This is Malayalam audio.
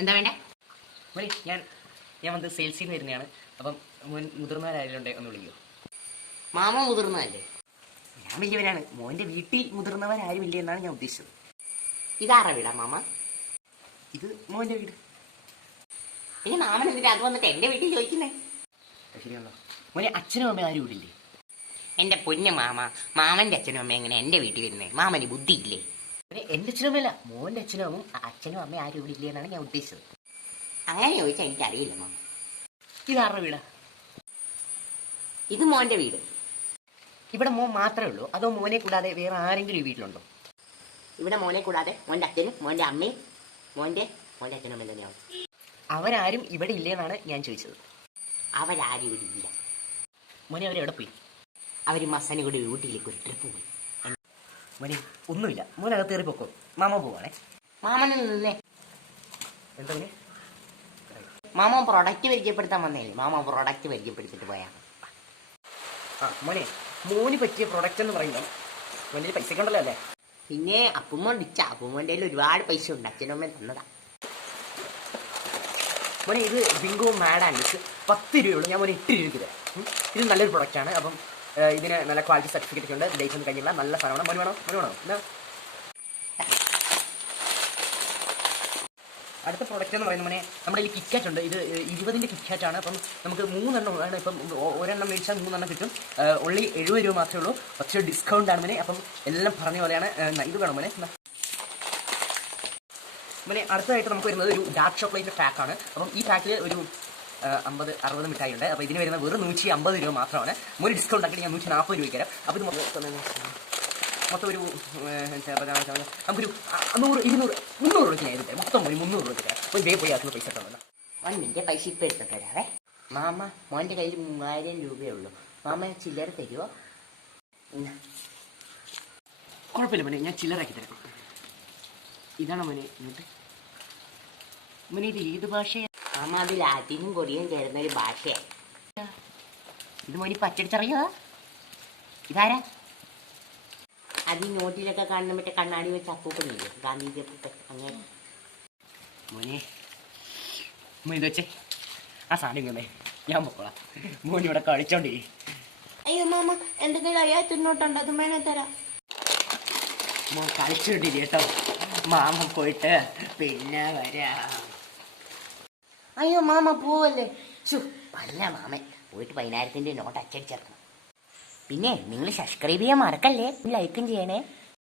എന്താ വേണ്ടേ? മോനെ ഞാൻ വന്ന് സെയിൽസിൽ നിന്ന് വരുന്നതാണ്. അപ്പം മോൻ മുതിർന്നവരായാലുണ്ടെ ഒന്ന് വിളിക്കുമോ? മാമ മുതിർന്നതല്ലേ? ഞാൻ വലിയവരാണ്. മോൻ്റെ വീട്ടിൽ മുതിർന്നവരാരും ഇല്ല എന്നാണ് ഞാൻ ഉദ്ദേശിച്ചത്. ഇതാറാ വീടാ മാമ? ഇത് മോൻ്റെ വീട്. പിന്നെ മാമൻ എന്നിട്ട് അത് വന്നിട്ട് എൻ്റെ വീട്ടിൽ ചോദിക്കുന്നേ? ശരിയാണല്ലോ. മോനെ അച്ഛനും അമ്മയും ആരും ഇവിടില്ലേ? എൻ്റെ പൊന്നു മാമ, മാമൻ്റെ അച്ഛനും അമ്മയും എങ്ങനെ എൻ്റെ വീട്ടിൽ വരുന്നേ? മാമന് ബുദ്ധിയില്ലേ? പിന്നെ എൻ്റെ അച്ഛനും അമ്മയല്ല, മോൻ്റെ അച്ഛനും അമ്മയും ആരും ഇവിടെ ഇല്ലേ എന്നാണ് ഞാൻ ഉദ്ദേശിച്ചത്. അങ്ങനെ ചോദിച്ചാൽ എനിക്കറിയില്ല മാമ. ഇതാരുടെ വീടാ? ഇത് മോൻ്റെ വീട്. ഇവിടെ മോൻ മാത്രമേ ഉള്ളൂ, അതോ മോനെ കൂടാതെ വേറെ ആരെങ്കിലും ഈ വീട്ടിലുണ്ടോ? ഇവിടെ മോനെ കൂടാതെ മോൻ്റെ അച്ഛനും മോൻ്റെ അമ്മയും മോൻ്റെ അച്ഛനും അമ്മയും തന്നെയാവും. അവരാരും ഇവിടെ ഇല്ലേന്നാണ് ഞാൻ ചോദിച്ചത്. അവരാരും ഇവിടെ ഇല്ല മോനെ. അവരെവിടെ പോയി? അവർ മസനെ കൂടി ഊട്ടിയിലേക്ക് ഒരു ട്രിപ്പ് പോയി. മോനെ ഒന്നുമില്ല, മോനകത്ത് കയറി പൊക്കോ. മാമ പോവാണേ. മാമനെ നിന്നേ. എന്താ മോനെ? മാമ പ്രൊഡക്റ്റ് പരിചയപ്പെടുത്താൻ വന്നേല്ലേ? മാമ പ്രൊഡക്റ്റ് പരിചയപ്പെടുത്തിട്ട് പോയാണ്. മോന് പറ്റിയ പ്രൊഡക്റ്റ് എന്ന് പറയുമ്പോൾ മോൻ്റെ പൈസ ഉണ്ടല്ലോ അല്ലേ? പിന്നെ അപ്പുമ്മ ഡിച്ച അപ്പുമ്മൻ്റെ കയ്യിൽ ഒരുപാട് പൈസ ഉണ്ട്. അച്ഛനും അമ്മയും തന്നതാ. മോനെ ഇത് ബിങ്കോ മാഡ് ആൻഡ് 10 രൂപയുള്ളൂ. ഞാൻ മോനെ 8 രൂപയ്ക്ക് തരാം. ഇത് നല്ലൊരു പ്രൊഡക്റ്റാണ്. അപ്പം ഇതിന് നല്ല ക്വാളിറ്റി സർട്ടിഫിക്കറ്റ് ഉണ്ട്. ഡേറ്റ് ഒന്നും കഴിഞ്ഞില്ല. നല്ല സാധനമാണ്. മോന് വേണോ? എന്നാ അടുത്ത പ്രൊഡക്റ്റ് എന്ന് പറയുന്ന മോനെ നമ്മുടെ ഈ കിറ്റ്കാറ്റ് ഉണ്ട്. ഇത് 20ൻ്റെ കിറ്റ്കാറ്റാണ്. അപ്പം നമുക്ക് 3 എണ്ണമാണ്. ഇപ്പം ഒരെണ്ണം മേടിച്ചാൽ 3 എണ്ണം കിട്ടും. ഓൺലി 70 രൂപ മാത്രമേ ഉള്ളൂ. പക്ഷേ ഡിസ്കൗണ്ട് ആണ് മോനെ. അപ്പം എല്ലാം പറഞ്ഞ പോലെയാണ്. ഇത് വേണം മോനെ. മോനെ അടുത്തതായിട്ട് നമുക്ക് വരുന്നത് ഒരു ഡാർക്ക് ചോക്ലേറ്റ് പാക്കാണ്. അപ്പം ഈ പാക്കിൽ ഒരു 50-60 മിഠായി ഉണ്ട്. അപ്പോൾ ഇതിന് വരുന്ന വെറും 150 രൂപ മാത്രമാണ്. മോന് ഡിസ്കൗണ്ട് ആക്കി ഞാൻ 140 രൂപയ്ക്ക് തരാം. അപ്പോൾ ഇത് മൊത്തം ഒരു നമുക്കൊരു 100-200-300 രൂപയ്ക്ക് ഞാൻ ഇത് തരാം. മൊത്തം ഒരു 300 രൂപയ്ക്ക് തരാം. അപ്പോൾ ഇതേ പോയി ആക്കുന്ന പൈസ ഇട്ടുണ്ടല്ലോ. നിന്റെ പൈസ ഇപ്പം എടുത്തിട്ട് തരാവേ. മാമ മോൻ്റെ കയ്യിൽ 3000 രൂപയേ ഉള്ളൂ. മാമ ചില്ലറ തരുമോ? കുഴപ്പമില്ല മോനെ, ഞാൻ ചില്ലറാക്കി തരാം. ഇതാണ് മോനെ ഇങ്ങോട്ട്. മോനെ ഇത് ഏത് ഭാഷയാണ്? മാമ അത് ലാറ്റിനും കൊറിയൻ ചേരുന്ന ഒരു ഭാഷയാണ്. ഇത് മോനി പച്ചടിച്ചറിയോ? ഇതാരാ? അത് ഈ നോട്ടിലൊക്കെ കാണുന്ന മറ്റേ കണ്ണാടി വെച്ച് അപ്പൂപ്പനില്ലേ, ഗാന്ധിജി അപ്പൂപ്പൻ. അങ്ങനെ മോനെ ഇത് വെച്ചേ ആ സാധനം ഇങ്ങനെ ഞാൻ പോളാം. മോനി ഇവിടെ കളിച്ചോണ്ടേ. അയ്യോ മാമ, എൻ്റെ കയ്യിൽ 5000 നോട്ടുണ്ട്, അത് വേണേ തരാം. മോൻ കളിച്ചോണ്ടില്ല കേട്ടോ. മാമ പോയിട്ട് പിന്നെ വരാം. അയ്യോ മാമ പോവല്ലേ? പല്ല മാമൻ പോയിട്ട് 10000ൻ്റെ നോട്ട് അച്ചടിച്ചിറക്കണം. പിന്നെ നിങ്ങൾ സബ്സ്ക്രൈബ് ചെയ്യാൻ മറക്കല്ലേ, ലൈക്കും ചെയ്യണേ.